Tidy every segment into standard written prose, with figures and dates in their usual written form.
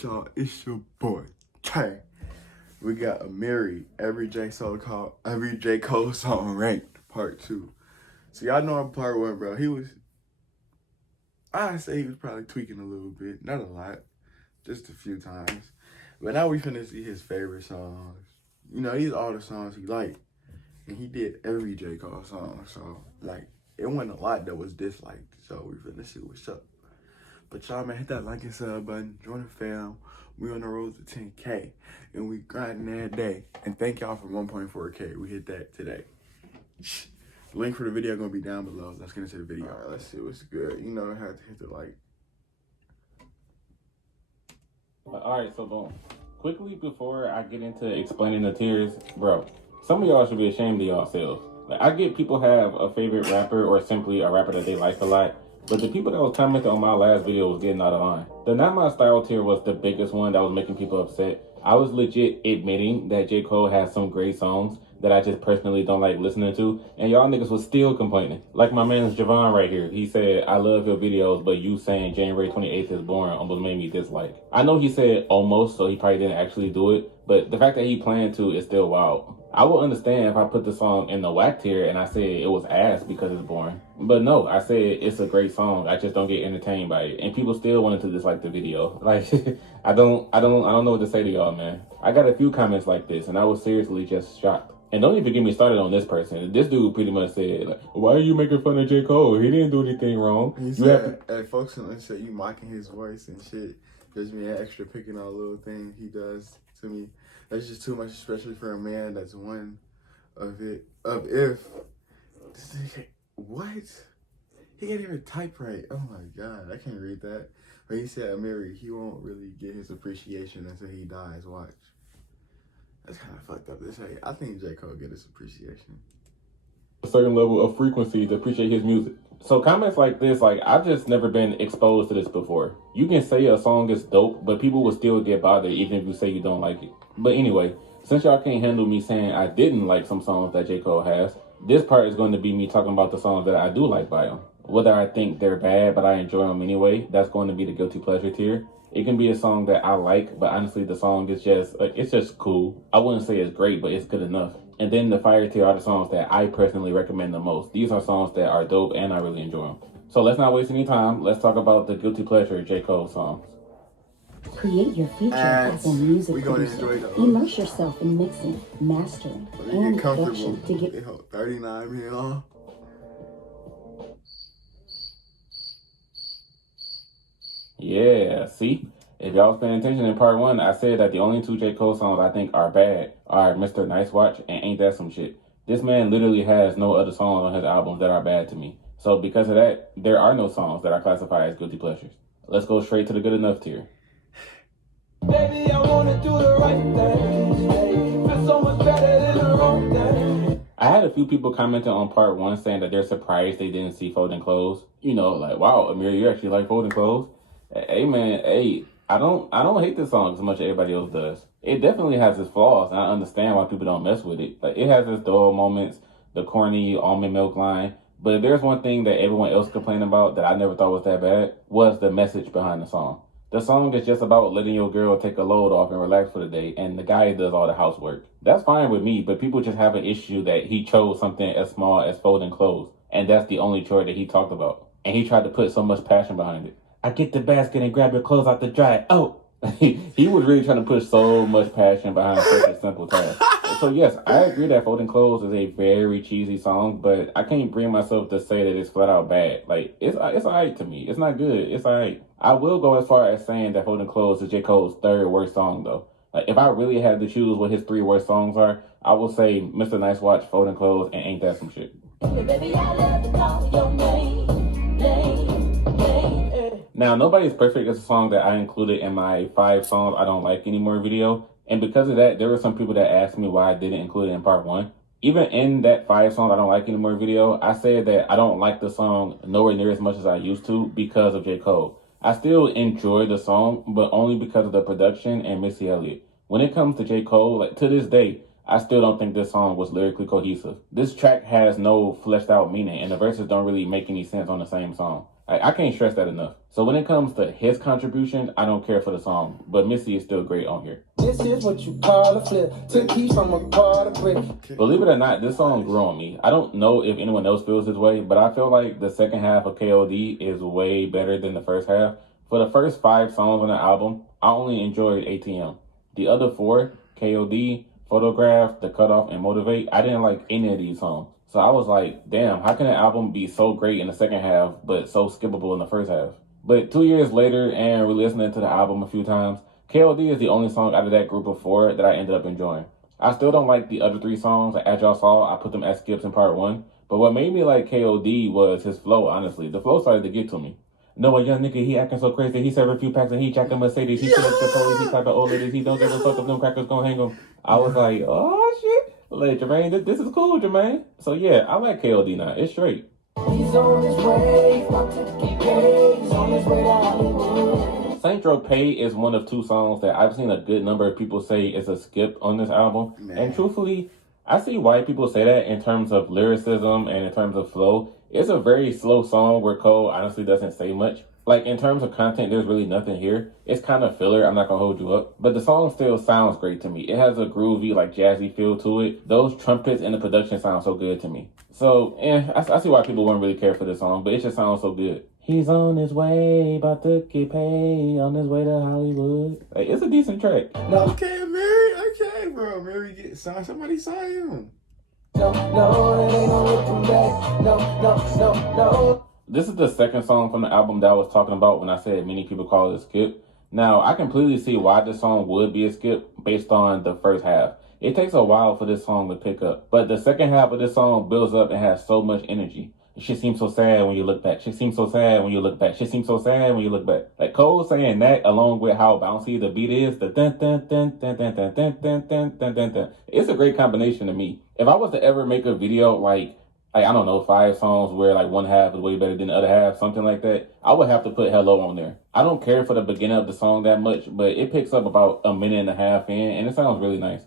up, y'all? It's your boy, Trey. We got a every J. Cole song ranked, part 2. So y'all know in part 1, bro, I'd say he was probably tweaking a little bit. Not a lot, just a few times. But now we finna see his favorite songs. You know, these are all the songs he liked. And he did every J. Cole song. So, like, it wasn't a lot that was disliked. So we finna see what's up. But y'all, man, hit that like and sub button. Join the fam. We on the road to 10K. And we grinding that day. And thank y'all for 1.4K. We hit that today. The link for the video gonna be down below. Let's get into the video. All right, let's see what's good. You know, I had to hit the like. All right, so boom. Quickly before I get into explaining the tiers, bro, some of y'all should be ashamed of yourselves. Like, I get people have a favorite rapper or simply a rapper that they like a lot, but the people that was commenting on my last video was getting out of line. The Not My Style tier was the biggest one that was making people upset. I was legit admitting that J. Cole has some great songs that I just personally don't like listening to, and y'all niggas was still complaining. Like my man's Javon right here. He said, I love your videos, but you saying January 28th is boring almost made me dislike. I know he said almost, so he probably didn't actually do it, but the fact that he planned to is still wild. I will understand if I put the song in the whack tier and I said it was ass because it's boring. But no, I said it's a great song. I just don't get entertained by it. And people still wanted to dislike the video. Like, I don't know what to say to y'all, man. I got a few comments like this and I was seriously just shocked. And don't even get me started on this person. This dude pretty much said, like, why are you making fun of J. Cole? He didn't do anything wrong. He said, folks said you mocking his voice and shit. Just being extra picking on a little thing he does to me. That's just too much, especially for a man that's one of it. What? He can't even type right. Oh my God, I can't read that. But he said, Mary, he won't really get his appreciation until he dies. Watch. That's kind of fucked up to say. I think J. Cole get his appreciation. A certain level of frequency to appreciate his music. So comments like this, like, I've just never been exposed to this before. You can say a song is dope, but people will still get bothered even if you say you don't like it. But anyway, since y'all can't handle me saying I didn't like some songs that J. Cole has, this part is going to be me talking about the songs that I do like by him. Whether I think they're bad, but I enjoy them anyway, that's going to be the guilty pleasure tier. It can be a song that I like, but honestly, the song is just, it's just cool. I wouldn't say it's great, but it's good enough. And then the fire tier are the songs that I personally recommend the most. These are songs that are dope and I really enjoy them. So let's not waste any time. Let's talk about the guilty pleasure J. Cole songs. Create your future as a music producer. Immerse yourself in mixing, mastering, and production to get 39 mil. Yeah, see? If y'all was paying attention in part 1, I said that the only 2 J. Cole songs I think are bad are Mr. Nice Watch and Ain't That Some Shit. This man literally has no other songs on his albums that are bad to me. So because of that, there are no songs that are classified as guilty pleasures. Let's go straight to the good enough tier. Baby, I wanna do the right thing. Feel so much better than the wrong thing. I had a few people commenting on part 1 saying that they're surprised they didn't see Folding Clothes. You know, like, wow, Amir, you actually like Folding Clothes? Hey man, hey, I don't hate this song as much as everybody else does. It definitely has its flaws, and I understand why people don't mess with it. Like, it has its dull moments, the corny almond milk line. But if there's one thing that everyone else complained about that I never thought was that bad, was the message behind the song. The song is just about letting your girl take a load off and relax for the day, and the guy does all the housework. That's fine with me, but people just have an issue that he chose something as small as folding clothes, and that's the only chore that he talked about. And he tried to put so much passion behind it. I get the basket and grab your clothes out the dryer. Oh! He was really trying to put so much passion behind such a simple task. So yes, I agree that Folding Clothes is a very cheesy song, but I can't bring myself to say that it's flat out bad. Like, it's alright to me. It's not good. It's alright. I will go as far as saying that Folding Clothes is J. Cole's 3rd worst song, though. Like, if I really had to choose what his 3 worst songs are, I will say Mr. Nice Watch, Folding Clothes, and Ain't That Some Shit. Baby, I love to call your name. Now, Nobody's Perfect is a song that I included in my 5 songs I don't like anymore video. And because of that, there were some people that asked me why I didn't include it in part 1. Even in that 5 songs I don't like anymore video, I said that I don't like the song nowhere near as much as I used to because of J. Cole. I still enjoy the song, but only because of the production and Missy Elliott. When it comes to J. Cole, like, to this day, I still don't think this song was lyrically cohesive. This track has no fleshed out meaning, and the verses don't really make any sense on the same song. I can't stress that enough. So when it comes to his contribution, I don't care for the song, but Missy is still great on here. This is what you call a flip. Took keys from a part of brick. Believe it or not, this song grew on me. I don't know if anyone else feels this way, but I feel like the second half of KOD is way better than the first half. For the first 5 songs on the album, I only enjoyed ATM. The other 4, KOD, Photograph, The Cutoff, and Motivate, I didn't like any of these songs. So I was like, damn, how can an album be so great in the second half, but so skippable in the first half? But 2 years later, and re-listening to the album a few times, KOD is the only song out of that group of 4 that I ended up enjoying. I still don't like the other 3 songs. As y'all saw, I put them as skips in part 1. But what made me like KOD was his flow, honestly. The flow started to get to me. No, a young nigga, he acting so crazy. He served a few packs and he jacked a Mercedes. He selects the police, he type of old ladies. He don't give a fuck if them crackers gonna hang him. I was like, oh, shit. Like, Jermaine, this is cool, Jermaine. So, yeah, I like KOD now. It's straight. He's on his way, about to get paid. He's on his way to Hollywood. Saint Tropez is one of 2 songs that I've seen a good number of people say is a skip on this album. Man. And truthfully, I see why people say that in terms of lyricism and in terms of flow. It's a very slow song where Cole honestly doesn't say much. Like, in terms of content, there's really nothing here. It's kind of filler. I'm not going to hold you up. But the song still sounds great to me. It has a groovy, like, jazzy feel to it. Those trumpets and the production sound so good to me. So, I see why people wouldn't really care for this song, but it just sounds so good. He's on his way, about to get paid, on his way to Hollywood. Like, it's a decent track. No, okay, Mary. Okay, bro. Mary get signed. Somebody sign him. No, it ain't no looking back. No. This is the second song from the album that I was talking about when I said many people call it a skip. Now, I completely see why this song would be a skip based on the first half. It takes a while for this song to pick up, but the second half of this song builds up and has so much energy. Shit seems so sad when you look back. Shit seems so sad when you look back. Shit seems so sad when you look back. Like Cole saying that along with how bouncy the beat is, the dun dun dun dun dun dun dun dun dun dun dun dun. It's a great combination to me. If I was to ever make a video like I don't know, 5 songs where like one half is way better than the other half, something like that, I would have to put Hello on there. I don't care for the beginning of the song that much, but it picks up about a minute and a half in, and it sounds really nice.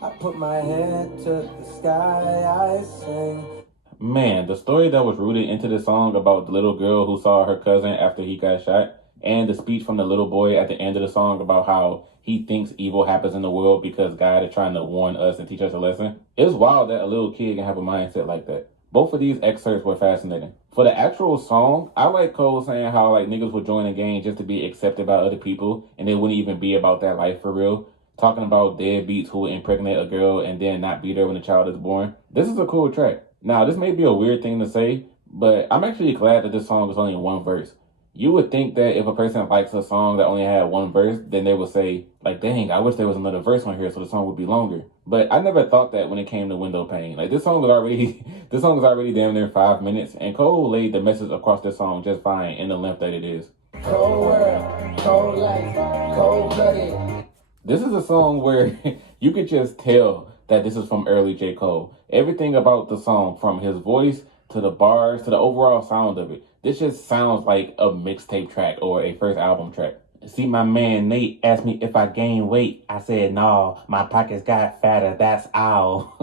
I put my head to the sky, I sing. Man, the story that was rooted into the song about the little girl who saw her cousin after he got shot, and the speech from the little boy at the end of the song about how he thinks evil happens in the world because God is trying to warn us and teach us a lesson. It's wild that a little kid can have a mindset like that. Both of these excerpts were fascinating. For the actual song, I like Cole saying how like niggas would join a gang just to be accepted by other people, and it wouldn't even be about that life for real. Talking about deadbeats who would impregnate a girl and then not be there when the child is born. This is a cool track. Now, this may be a weird thing to say, but I'm actually glad that this song is only 1 verse. You would think that if a person likes a song that only had 1 verse, then they would say, like, dang, I wish there was another verse on here so the song would be longer. But I never thought that when it came to Windowpane. Like, this song is already damn near 5 minutes, and Cole laid the message across this song just fine in the length that it is. Cold world, cold life, cold-blooded. This is a song where you could just tell that this is from early J. Cole. Everything about the song, from his voice to the bars to the overall sound of it, this just sounds like a mixtape track or a first album track. See, my man Nate asked me if I gained weight. I said, no, my pockets got fatter, that's all.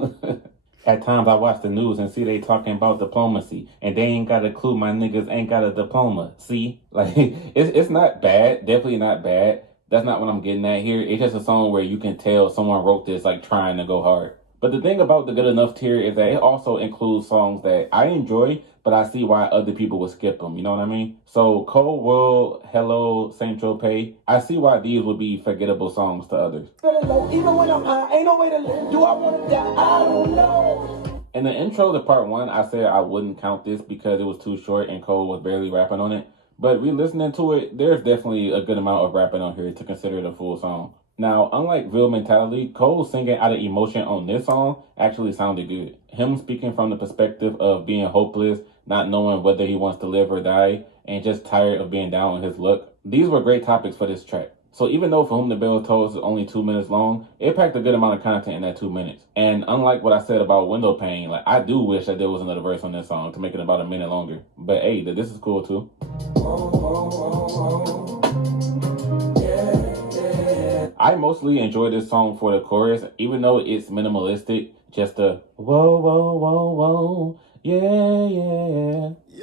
At times I watch the news and see they talking about diplomacy, and they ain't got a clue my niggas ain't got a diploma. See? Like, it's not bad, definitely not bad. That's not what I'm getting at here. It's just a song where you can tell someone wrote this like trying to go hard. But the thing about the good enough tier is that it also includes songs that I enjoy, but I see why other people would skip them. You know what I mean? So Cold World, Hello, Saint Tropez, I see why these would be forgettable songs to others. Even when I'm high, ain't no way to live. Do I want to die? I don't know. In the intro to part 1, I said I wouldn't count this because it was too short and Cole was barely rapping on it. But re-listening to it, there's definitely a good amount of rapping on here to consider it a full song. Now, unlike Real Mentality, Cole singing out of emotion on this song actually sounded good. Him speaking from the perspective of being hopeless, not knowing whether he wants to live or die, and just tired of being down on his luck. These were great topics for this track. So even though For Whom the Bell Tolls is only 2 minutes long, it packed a good amount of content in that 2 minutes. And unlike what I said about Windowpane, like I do wish that there was another verse on this song to make it about a minute longer. But hey, this is cool too. I mostly enjoy this song for the chorus, even though it's minimalistic. Just a whoa, whoa, whoa, whoa, yeah, yeah,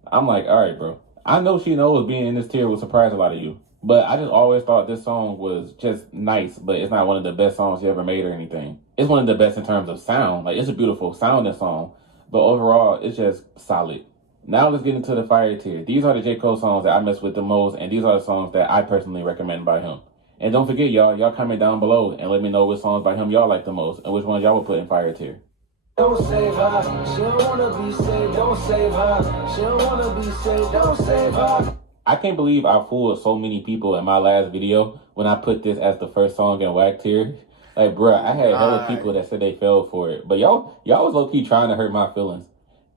I'm like, all right, bro. I know she knows being in this tier will surprise a lot of you. But I just always thought this song was just nice, but it's not one of the best songs he ever made or anything. It's one of the best in terms of sound. Like, it's a beautiful sounding song. But overall, it's just solid. Now let's get into the fire tier. These are the J. Cole songs that I mess with the most, and these are the songs that I personally recommend by him. And don't forget, y'all comment down below and let me know which songs by him y'all like the most and which ones y'all would put in fire tier. Don't save her, she don't wanna be saved. Don't save her, she don't wanna be saved. Don't save her. I can't believe I fooled so many people in my last video when I put this as the first song in whack tier. Like, bruh, I had hella people that said they fell for it. But y'all was low-key trying to hurt my feelings.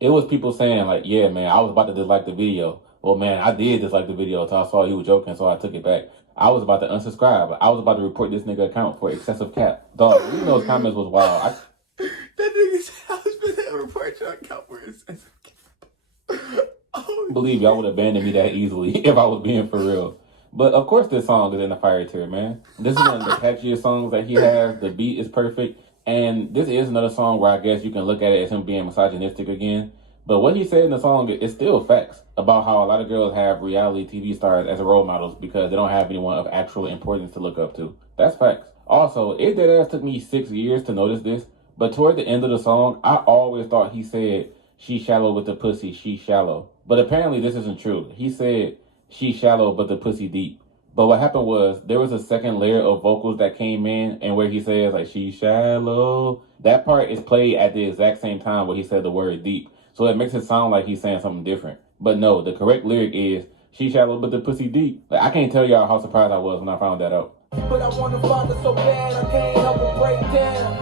It was people saying, like, yeah, man, I was about to dislike the video. Well, man, I did dislike the video until I saw you were joking, so I took it back. I was about to unsubscribe. I was about to report this nigga account for excessive cap. Dog, even those comments was wild. That nigga said I was going to report your account for excessive cap. I believe y'all would abandon me that easily if I was being for real. But of course this song is in the fire tier, man. This is one of the catchiest songs that he has. The beat is perfect. And this is another song where I guess you can look at it as him being misogynistic again. But what he said in the song is still facts about how a lot of girls have reality TV stars as role models because they don't have anyone of actual importance to look up to. That's facts. Also, it deadass took me 6 years to notice this. But toward the end of the song, I always thought he said, "She shallow with the pussy, she shallow." But apparently this isn't true. He said, "She shallow, but the pussy deep." But what happened was there was a second layer of vocals that came in, and where he says, like, "She shallow," that part is played at the exact same time where he said the word deep. So it makes it sound like he's saying something different. But no, the correct lyric is, "She shallow, but the pussy deep." Like, I can't tell y'all how surprised I was when I found that out. But I wanna find her so bad, I can't help but break down.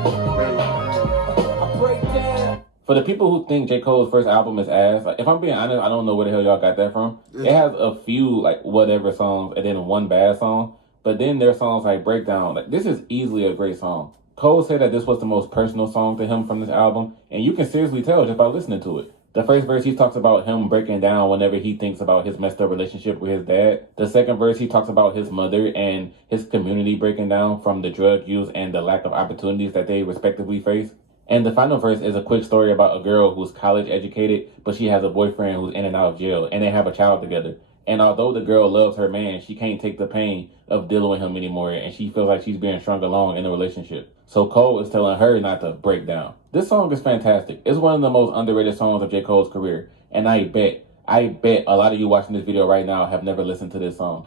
I break down. For the people who think J. Cole's first album is ass, like, if I'm being honest, I don't know where the hell y'all got that from. It has a few, like, whatever songs and then one bad song. But then there's songs like Breakdown. Like, this is easily a great song. Cole said that this was the most personal song to him from this album. And you can seriously tell just by listening to it. The first verse, he talks about him breaking down whenever he thinks about his messed up relationship with his dad. The second verse, he talks about his mother and his community breaking down from the drug use and the lack of opportunities that they respectively face. And the final verse is a quick story about a girl who's college educated, but she has a boyfriend who's in and out of jail, and they have a child together. And although the girl loves her man, she can't take the pain of dealing with him anymore, and she feels like she's being strung along in the relationship. So Cole is telling her not to break down. This song is fantastic. It's one of the most underrated songs of J. Cole's career. And I bet a lot of you watching this video right now have never listened to this song.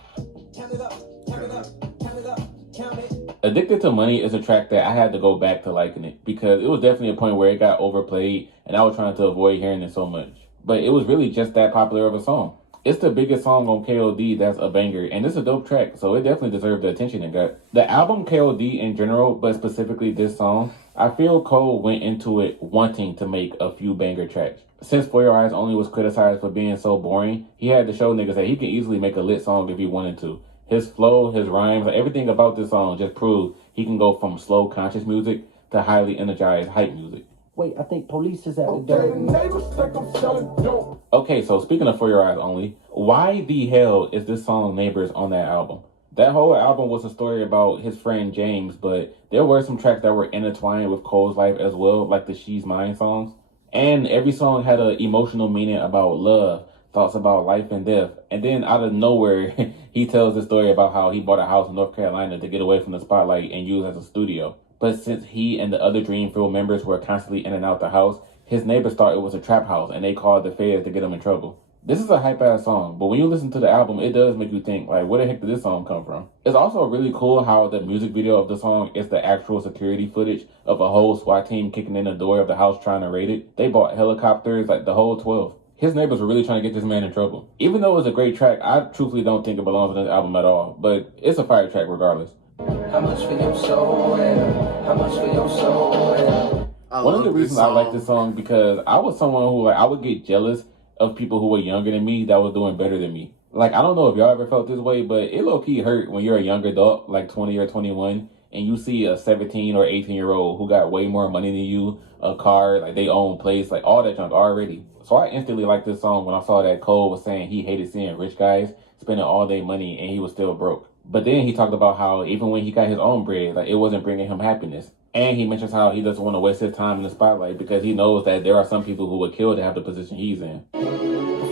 Count it up, count it up, count it up, count it. Addicted to Money is a track that I had to go back to liking it because it was definitely a point where it got overplayed and I was trying to avoid hearing it so much. But it was really just that popular of a song. It's the biggest song on KOD that's a banger, and it's a dope track, so it definitely deserved the attention it got. The album KOD in general, but specifically this song, I feel Cole went into it wanting to make a few banger tracks. Since For Your Eyes Only was criticized for being so boring, he had to show niggas that he can easily make a lit song if he wanted to. His flow, his rhymes, everything about this song just proved he can go from slow conscious music to highly energized hype music. Wait, I think police is at the door. Okay, so speaking of For Your Eyes Only, why the hell is this song Neighbors on that album? That whole album was a story about his friend James, but there were some tracks that were intertwined with Cole's life as well, like the She's Mine songs. And every song had an emotional meaning about love, thoughts about life and death. And then out of nowhere, he tells the story about how he bought a house in North Carolina to get away from the spotlight and use as a studio. But since he and the other Dreamfield members were constantly in and out the house, his neighbors thought it was a trap house and they called the feds to get him in trouble. This is a hype-ass song, but when you listen to the album, it does make you think, like, where the heck did this song come from? It's also really cool how the music video of the song is the actual security footage of a whole SWAT team kicking in the door of the house trying to raid it. They bought helicopters, like the whole 12. His neighbors were really trying to get this man in trouble. Even though it's a great track, I truthfully don't think it belongs on this album at all, but it's a fire track regardless. How much for your soul? How much for your soul? One of the reasons I like this song because I was someone who, like, I would get jealous of people who were younger than me that was doing better than me. Like, I don't know if y'all ever felt this way, but it low-key hurt when you're a young adult, like 20 or 21, and you see a 17 or 18-year-old who got way more money than you, a car, like they own place, like all that junk already. So I instantly liked this song when I saw that Cole was saying he hated seeing rich guys spending all their money and he was still broke. But then he talked about how even when he got his own bread, like it wasn't bringing him happiness. And he mentions how he doesn't want to waste his time in the spotlight because he knows that there are some people who would kill to have the position he's in.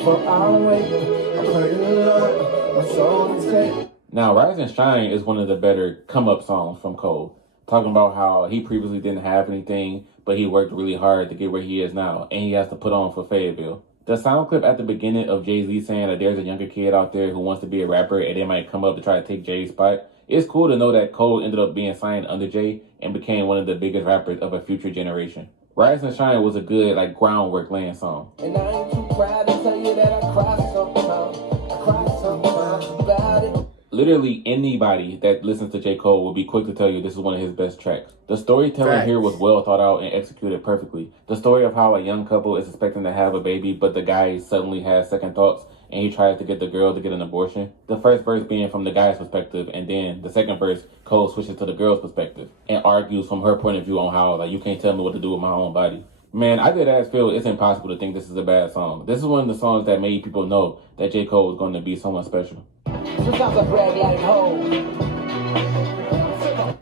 before I wake. I'm praying to Lord, my soul to take. Now, Rise and Shine is one of the better come-up songs from Cole, talking about how he previously didn't have anything, but he worked really hard to get where he is now, and he has to put on for Fayetteville. The sound clip at the beginning of Jay-Z saying that there's a younger kid out there who wants to be a rapper and they might come up to try to take Jay's spot. It's cool to know that Cole ended up being signed under Jay and became one of the biggest rappers of a future generation. Rise and Shine was a good, groundwork laying song. And I ain't too proud to tell you that I cry sometimes. I cry sometimes about it. Literally anybody that listens to J. Cole will be quick to tell you this is one of his best tracks. The storytelling here was well thought out and executed perfectly. The story of how a young couple is expecting to have a baby, but the guy suddenly has second thoughts and he tries to get the girl to get an abortion. The first verse being from the guy's perspective, and then the second verse, Cole switches to the girl's perspective and argues from her point of view on how, you can't tell me what to do with my own body. Man, I did ask Phil, it's impossible to think this is a bad song. This is one of the songs that made people know that J. Cole was going to be someone special. Sometimes I brag like hoes.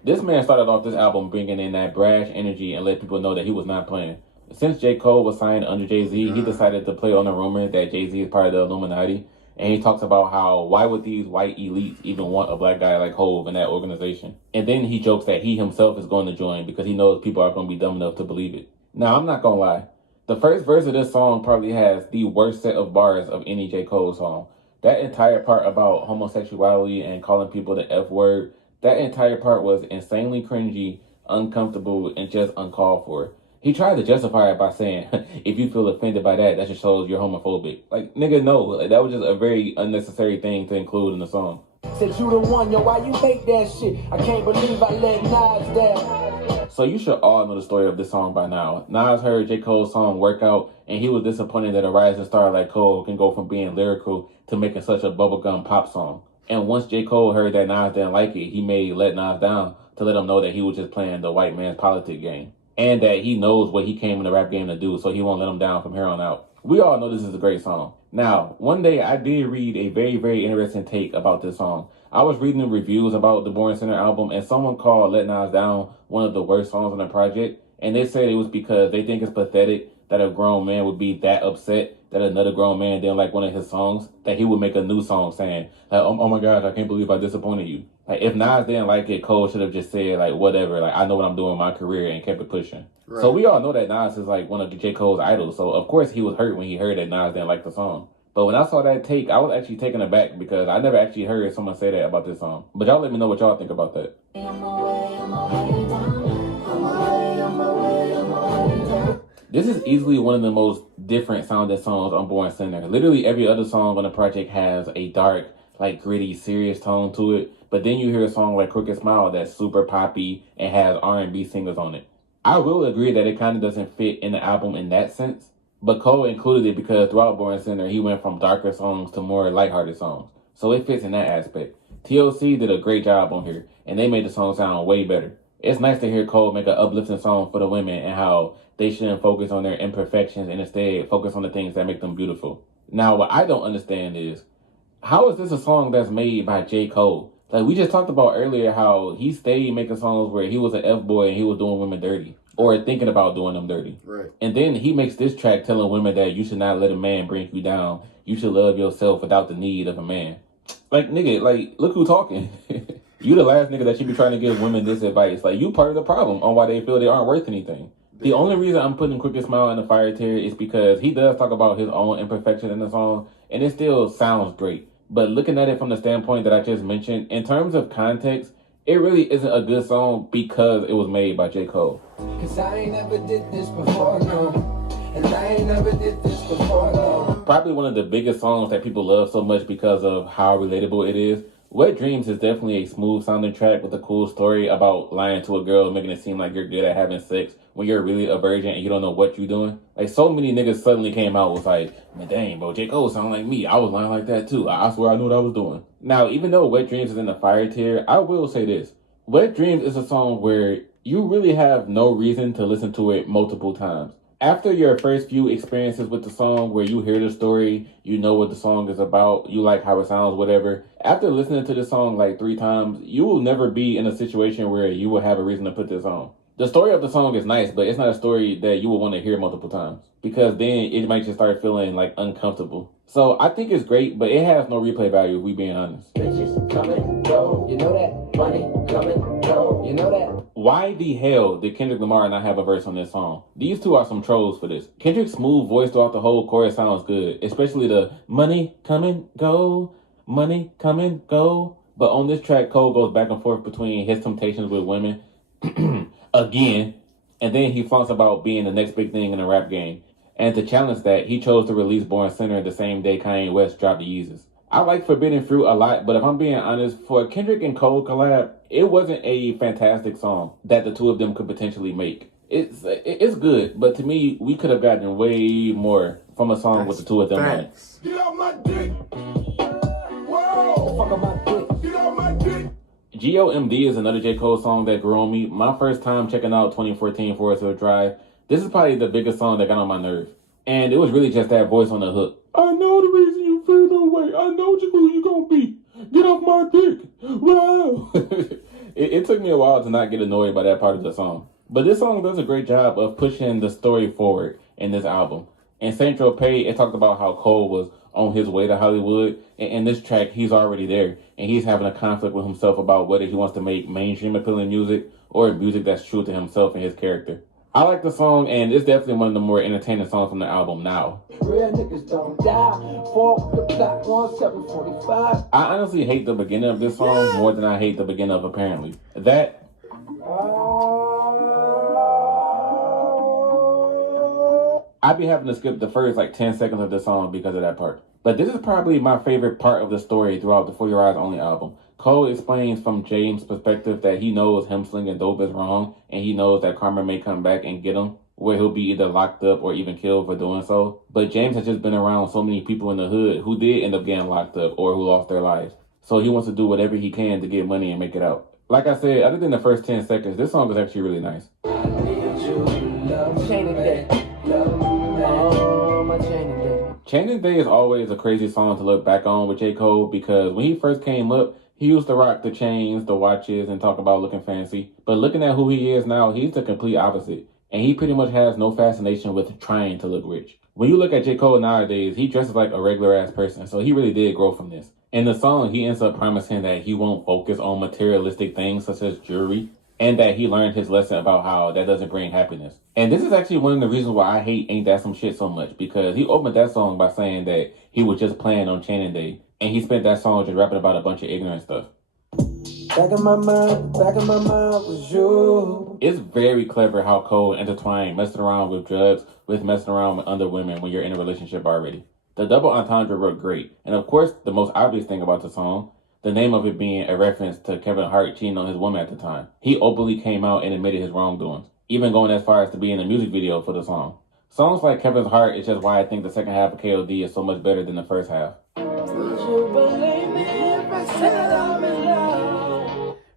This man started off this album bringing in that brash energy and let people know that he was not playing. Since J. Cole was signed under Jay-Z, he decided to play on the rumor that Jay-Z is part of the Illuminati. And he talks about how, why would these white elites even want a black guy like Hov in that organization? And then he jokes that he himself is going to join because he knows people are going to be dumb enough to believe it. Now, I'm not going to lie. The first verse of this song probably has the worst set of bars of any J. Cole song. That entire part about homosexuality and calling people the F word, that entire part was insanely cringy, uncomfortable, and just uncalled for. He tried to justify it by saying, if you feel offended by that, that just shows you're homophobic. Nigga, no. That was just a very unnecessary thing to include in the song. Said you the one, yo, why you make that shit? I can't believe I let Nas down. So you should all know the story of this song by now. Nas heard J. Cole's song Workout, and he was disappointed that a rising star like Cole can go from being lyrical to making such a bubblegum pop song. And once J. Cole heard that Nas didn't like it, he made Let Nas Down to let him know that he was just playing the white man's politic game. And that he knows what he came in the rap game to do, so he won't let him down from here on out. We all know this is a great song. Now, one day I did read a very, very interesting take about this song. I was reading the reviews about the Born Sinner album, and someone called Let Nas Down one of the worst songs on the project. And they said it was because they think it's pathetic that a grown man would be that upset that another grown man didn't like one of his songs, that he would make a new song saying, oh my gosh, I can't believe I disappointed you. If Nas didn't like it, Cole should have just said, whatever, I know what I'm doing in my career and kept it pushing. Right. So we all know that Nas is one of J. Cole's idols. So of course he was hurt when he heard that Nas didn't like the song. But when I saw that take, I was actually taken aback because I never actually heard someone say that about this song. But y'all let me know what y'all think about that. This is easily one of the most different sounding songs on Born Sinner. Literally every other song on the project has a dark, gritty, serious tone to it. But then you hear a song like Crooked Smile that's super poppy and has R&B singers on it. I will agree that it kind of doesn't fit in the album in that sense. But Cole included it because throughout Born Sinner, he went from darker songs to more lighthearted songs. So it fits in that aspect. TLC did a great job on here, and they made the song sound way better. It's nice to hear Cole make an uplifting song for the women and how they shouldn't focus on their imperfections and instead focus on the things that make them beautiful. Now, what I don't understand is, how is this a song that's made by J. Cole? We just talked about earlier how he stayed making songs where he was an F-boy and he was doing women dirty. Or thinking about doing them dirty. Right. And then he makes this track telling women that you should not let a man bring you down. You should love yourself without the need of a man. Nigga, look who talking. You the last nigga that should be trying to give women this advice. You part of the problem on why they feel they aren't worth anything. The only reason I'm putting Crooked Smile in the fire tier is because he does talk about his own imperfection in the song, and it still sounds great. But looking at it from the standpoint that I just mentioned, in terms of context, it really isn't a good song because it was made by J. Cole. Cause I ain't never did this before, no. And I ain't never did this before, no. Probably one of the biggest songs that people love so much because of how relatable it is. Wet Dreams is definitely a smooth sounding track with a cool story about lying to a girl and making it seem like you're good at having sex when you're really a virgin and you don't know what you're doing. So many niggas suddenly came out with man, dang, bro, J. Cole sound like me. I was lying like that too. I swear I knew what I was doing. Now, even though Wet Dreams is in the fire tier, I will say this. Wet Dreams is a song where you really have no reason to listen to it multiple times. After your first few experiences with the song where you hear the story, you know what the song is about, you like how it sounds, whatever. After listening to the song 3 times, you will never be in a situation where you will have a reason to put this on. The story of the song is nice, but it's not a story that you would want to hear multiple times because then it might just start feeling like uncomfortable. So I think it's great, but it has no replay value if we being honest. Bitches come and go, you know that. Money come and go, you know that. Why the hell did Kendrick Lamar not have a verse on this song? These two are some trolls for this. Kendrick's smooth voice throughout the whole chorus sounds good, especially the money come and go, money come and go. But on this track, Cole goes back and forth between his temptations with women again, and then he flaunts about being the next big thing in the rap game. And to challenge that, he chose to release Born Sinner the same day Kanye West dropped the Yeezus. I like Forbidden Fruit a lot, but if I'm being honest, for a Kendrick and Cole collab, it wasn't a fantastic song that the two of them could potentially make. It's good, but to me, we could have gotten way more from a song with the two of them on it. Get out my dick. Whoa. Fuck on my dick. Get out my dick. GOMD is another J. Cole song that grew on me. My first time checking out 2014 Forest Hill Drive, this is probably the biggest song that got on my nerve. And it was really just that voice on the hook. I know the reason you feel the way. I know who you gonna be. Get off my dick. Wow. It took me a while to not get annoyed by that part of the song. But this song does a great job of pushing the story forward in this album. In St. Tropez, it talked about how Cole was on his way to Hollywood. And in this track, he's already there. And he's having a conflict with himself about whether he wants to make mainstream appealing music or music that's true to himself and his character. I like the song, and it's definitely one of the more entertaining songs from the album now. Real niggas don't die. Fall the plot on 745. I honestly hate the beginning of this song more than I hate the beginning of Apparently. That... I'd be having to skip the first 10 seconds of the song because of that part. But this is probably my favorite part of the story throughout the For Your Eyes Only album. Cole explains from James' perspective that he knows him slinging dope is wrong, and he knows that karma may come back and get him, where he'll be either locked up or even killed for doing so. But James has just been around so many people in the hood who did end up getting locked up or who lost their lives. So he wants to do whatever he can to get money and make it out. Like I said, other than the first 10 seconds, this song is actually really nice. Changing Day is always a crazy song to look back on with J. Cole because when he first came up, he used to rock the chains, the watches, and talk about looking fancy. But looking at who he is now, he's the complete opposite. And he pretty much has no fascination with trying to look rich. When you look at J. Cole nowadays, he dresses like a regular ass person, so he really did grow from this. In the song, he ends up promising that he won't focus on materialistic things such as jewelry, and that he learned his lesson about how that doesn't bring happiness. And this is actually one of the reasons why I hate Ain't That Some Shit so much, because he opened that song by saying that he was just playing on Chaining Day, and he spent that song just rapping about a bunch of ignorant stuff. Back in my mind was you. It's very clever how Cole intertwined messing around with drugs with messing around with other women when you're in a relationship already. The double entendre worked great. And of course, the most obvious thing about the song, the name of it being a reference to Kevin Hart cheating on his woman at the time. He openly came out and admitted his wrongdoings, even going as far as to be in a music video for the song. Songs like Kevin's Heart is just why I think the second half of KOD is so much better than the first half.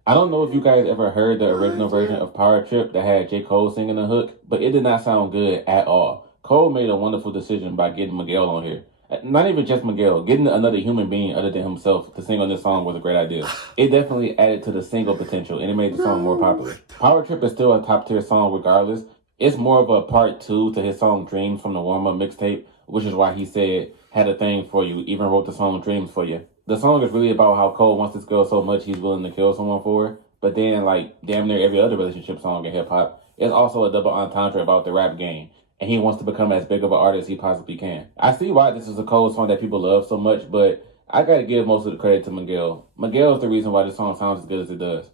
I don't know if you guys ever heard the original version of Power Trip that had J. Cole singing the hook, but it did not sound good at all. Cole made a wonderful decision by getting Miguel on here. Not even just Miguel, getting another human being other than himself to sing on this song was a great idea. It definitely added to the single potential and it made the song more popular. Power Trip is still a top tier song regardless. It's more of a part 2 to his song Dreams from the Warm Up mixtape, which is why he said, had a thing for you, even wrote the song Dreams for you. The song is really about how Cole wants this girl so much he's willing to kill someone for her. But then, damn near every other relationship song in hip-hop, it's also a double entendre about the rap game. And he wants to become as big of an artist as he possibly can. I see why this is a Cole song that people love so much, but I gotta give most of the credit to Miguel. Miguel is the reason why this song sounds as good as it does.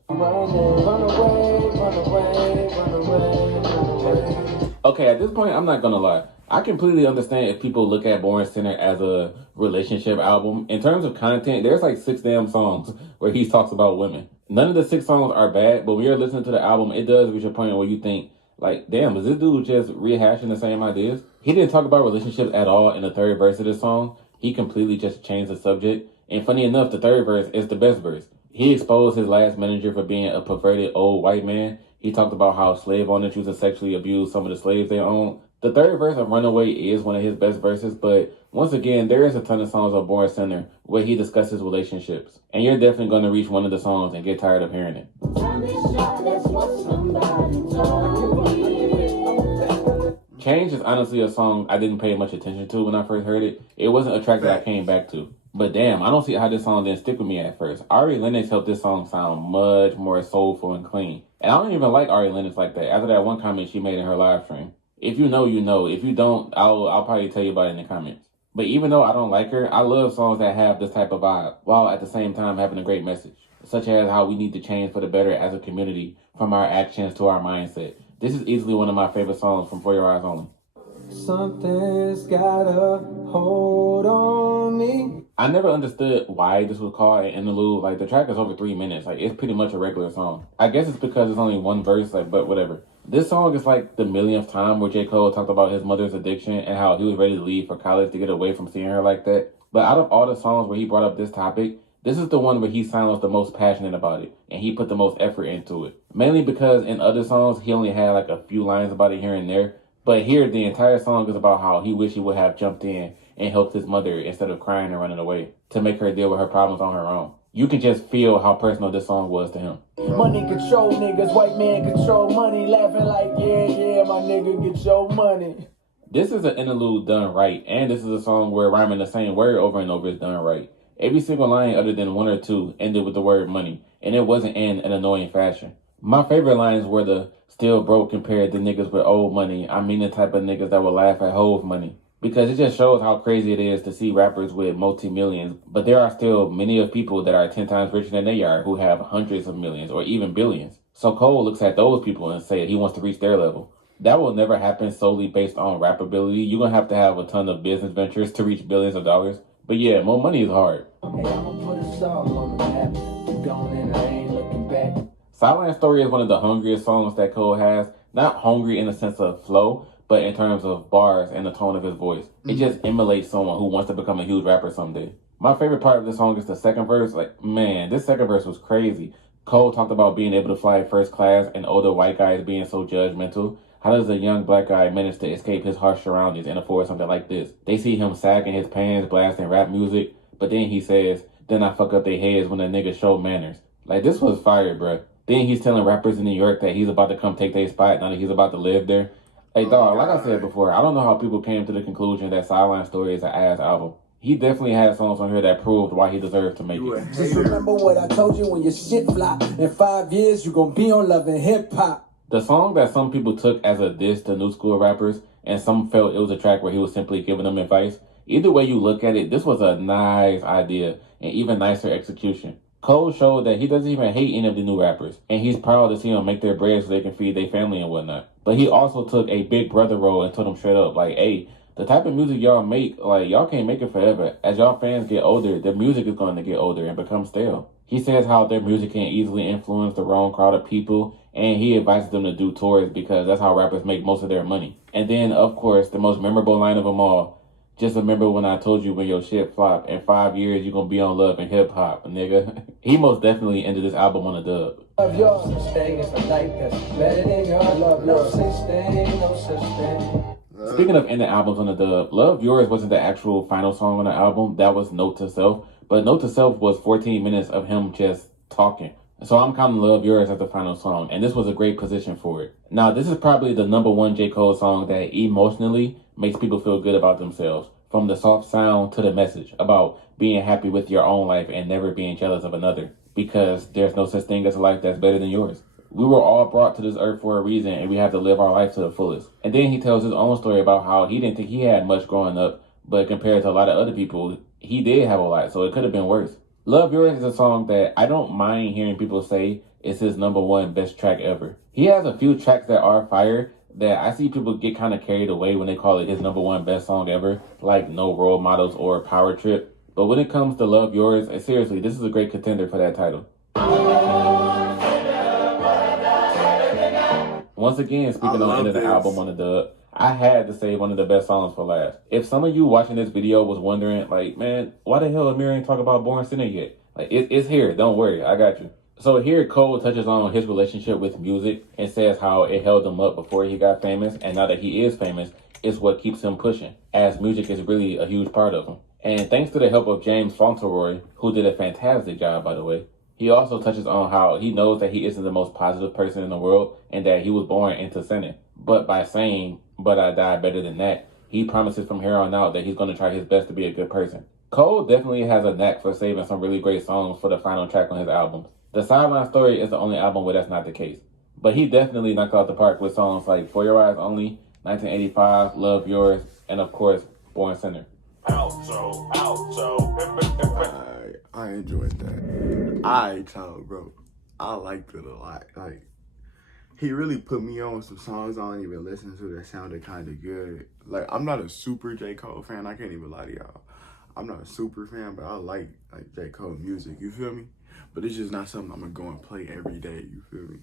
Okay, at this point, I'm not gonna lie. I completely understand if people look at Born Sinner as a relationship album. In terms of content, there's 6 damn songs where he talks about women. None of the 6 songs are bad, but when you're listening to the album, it does reach a point where you think, damn, is this dude just rehashing the same ideas? He didn't talk about relationships at all in the third verse of this song. He completely just changed the subject. And funny enough, the third verse is the best verse. He exposed his last manager for being a perverted old white man. He talked about how slave owners used to sexually abuse some of the slaves they owned. The third verse of Runaway is one of his best verses, but once again, there is a ton of songs on Born Sinner where he discusses relationships. And you're definitely going to reach one of the songs and get tired of hearing it. Change is honestly a song I didn't pay much attention to when I first heard it. It wasn't a track that I came back to. But damn, I don't see how this song didn't stick with me at first. Ari Lennox helped this song sound much more soulful and clean. And I don't even like Ari Lennox like that after that one comment she made in her live stream. If you know, you know. If you don't, I'll probably tell you about it in the comments. But even though I don't like her, I love songs that have this type of vibe, while at the same time having a great message, such as how we need to change for the better as a community, from our actions to our mindset. This is easily one of my favorite songs from For Your Eyes Only. Something's got a hold on me. I never understood why this was called an interlude. Like, the track is over 3 minutes. Like, it's pretty much a regular song. I guess it's because it's only one verse, like, but whatever. This song is like the millionth time where J.Cole talked about his mother's addiction and how he was ready to leave for college to get away from seeing her like that. But out of all the songs where he brought up this topic, this is the one where he sounds the most passionate about it, and he put the most effort into it. Mainly because in other songs, he only had like a few lines about it here and there. But here, the entire song is about how he wished he would have jumped in and helped his mother instead of crying and running away to make her deal with her problems on her own. You can just feel how personal this song was to him. Money control niggas, white man control money, laughing like, yeah, my nigga, get your money. This is an interlude done right, and this is a song where rhyming the same word over and over is done right. Every single line other than one or two ended with the word money, and it wasn't in an annoying fashion. My favorite lines were the still broke compared to niggas with old money. I mean the type of niggas that will laugh at Hove money. Because it just shows how crazy it is to see rappers with multi-millions, but there are still many of people that are 10 times richer than they are who have hundreds of millions or even billions. So Cole looks at those people and says he wants to reach their level. That will never happen solely based on rap ability. You're going to have a ton of business ventures to reach billions of dollars. But yeah, more money is hard. Hey, I'ma put us all on the map. Gone and I ain't looking back. Silent Story is one of the hungriest songs that Cole has. Not hungry in the sense of flow, but in terms of bars and the tone of his voice. It just emulates someone who wants to become a huge rapper someday. My favorite part of this song is the second verse. Like, man, this second verse was crazy. Cole talked about being able to fly first class and older white guys being so judgmental. How does a young black guy manage to escape his harsh surroundings and afford something like this? They see him sagging his pants, blasting rap music, but then he says, then I fuck up their heads when a nigga show manners. Like, this was fire, bruh. Then he's telling rappers in New York that he's about to come take their spot now that he's about to live there. Hey, dog, like I said before, I don't know how people came to the conclusion that Sideline Story is an ass album. He definitely had songs on here that proved why he deserved to make it. Just remember what I told you when your shit flop. In 5 years, you gonna be on Love and Hip Hop. The song that some people took as a diss to new school rappers, and some felt it was a track where he was simply giving them advice. Either way you look at it, this was a nice idea, and even nicer execution. Cole showed that he doesn't even hate any of the new rappers, and he's proud to see them make their bread so they can feed their family and whatnot. But he also took a big brother role and told them straight up, like, hey, the type of music y'all make, like, y'all can't make it forever. As y'all fans get older, their music is going to get older and become stale. He says how their music can easily influence the wrong crowd of people, and he advises them to do tours because that's how rappers make most of their money. And then, of course, the most memorable line of them all, just remember when I told you when your shit flop, in 5 years you're going to be on Love and Hip Hop, nigga. He most definitely ended this album on a dub. Love yours, staying is a life that's better than your love. No such thing, no such thing. Speaking of ending albums on a dub, Love Yours wasn't the actual final song on the album. That was Note to Self. But Note to Self was 14 minutes of him just talking. So I'm counting Love Yours as the final song, and this was a great position for it. Now, this is probably the #1 J. Cole song that emotionally makes people feel good about themselves. From the soft sound to the message about being happy with your own life and never being jealous of another. Because there's no such thing as a life that's better than yours. We were all brought to this earth for a reason, and we have to live our life to the fullest. And then he tells his own story about how he didn't think he had much growing up, but compared to a lot of other people, he did have a lot, so it could have been worse. Love Yours is a song that I don't mind hearing people say is his #1 best track ever. He has a few tracks that are fire that I see people get kind of carried away when they call it his #1 best song ever, like No Role Models or Power Trip. But when it comes to Love Yours, seriously, this is a great contender for that title. Once again, speaking on ending the album on the dub, I had to say one of the best songs for last. If some of you watching this video was wondering, like, man, why the hell Amir ain't talk about Born Sinner yet? Like, it's here. Don't worry. I got you. So here Cole touches on his relationship with music and says how it held him up before he got famous. And now that he is famous, is what keeps him pushing, as music is really a huge part of him. And thanks to the help of James Fauntleroy, who did a fantastic job, by the way, he also touches on how he knows that he isn't the most positive person in the world and that he was born into sinning. But by saying, "But I die better than that," he promises from here on out that he's going to try his best to be a good person. Cole definitely has a knack for saving some really great songs for the final track on his albums. The Sideline Story is the only album where that's not the case. But he definitely knocked out the park with songs like For Your Eyes Only, 1985, Love Yours, and of course, Born Sinner. I enjoyed that. I told bro, I liked it a lot. Like, he really put me on some songs I don't even listen to that sounded kind of good. Like, I'm not a super J. Cole fan. I can't even lie to y'all. I'm not a super fan, but I like J. Cole music. You feel me? But it's just not something I'm gonna go and play every day. You feel me?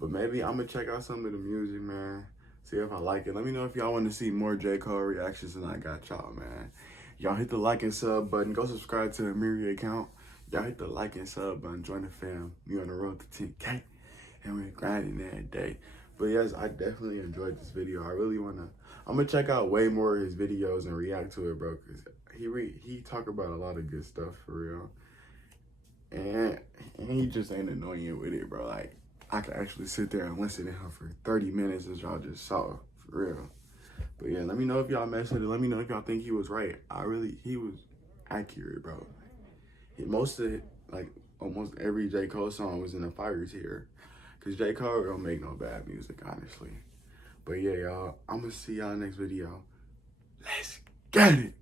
But maybe I'm gonna check out some of the music, man. See if I like it. Let me know if y'all want to see more J. Cole reactions than I got y'all, man. Y'all hit the like and sub button. Go subscribe to the Amiri account. Y'all hit the like and sub button. Join the fam. We on the road to 10K. And we're grinding that day. But yes, I definitely enjoyed this video. I really wanna, I'm gonna check out way more of his videos and react to it, bro. Cause he talk about a lot of good stuff for real. And he just ain't annoying with it, bro. Like, I could actually sit there and listen to him for 30 minutes as y'all just saw, for real. But yeah, let me know if y'all messed with it. Let me know if y'all think he was right. He was accurate, bro. Most of it, like, almost every J. Cole song was in the fire tier. Because J. Cole don't make no bad music, honestly. But yeah, y'all, I'm going to see y'all next video. Let's get it.